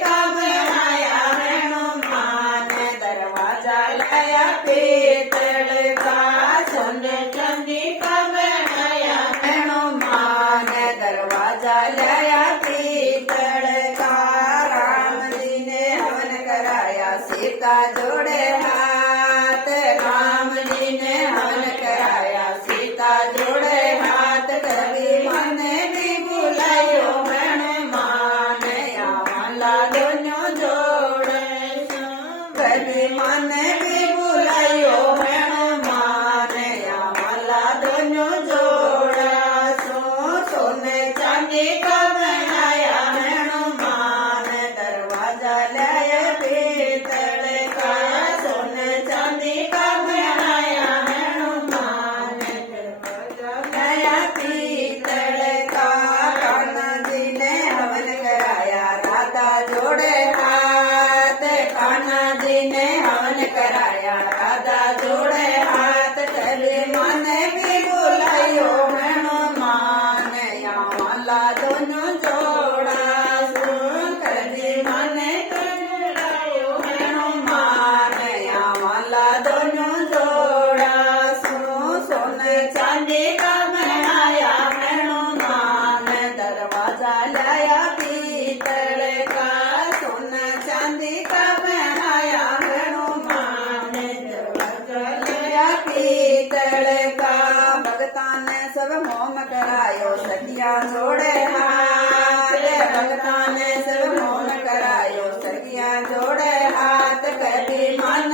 का बनाया हनुमान, दरवाजा लाया पीतल का, सोने चांदी का बनाया हनुमान, दरवाजा लाया पीतल का। राम जी ने हवन कराया सीता जोड़े हाथ, राम जी ने हवन कराया सीता जोड़े हाथ, कभी मन भी बुलायो हनुमान, या माला दोनों जोड़े, कभी मन भी बुलायो हनुमान, या माला दोनों जोड़ा। सोने चांदी का बनाया हनुमान, दरवाजा लाया पीतल का, सोने चांदी का बनाया हनुमान, दरवाजा लाया पीतल का। कान्हा जी ने हवन कराया राधा जोड़े हाथ, कान्हा जी ने हवन कराया राधा जोड़े हाथ, कभी मन भी बुलायो हनुमान, या माला दोनों जोड़ा। कभी मन बुलायो हनुमान, या माला दोनों जोड़ा। सोने चांदी का बनाया हनुमान, दरवाजा लाया पीतल का, सोना चांदी का बनाया हनुमान, दरवाजा लाया पीतल का। भगतां ने सब होम करायो सखिया जोड़े हाथ, भगतां ने सब होम करायो सखिया जोड़े हाथ, कभी मन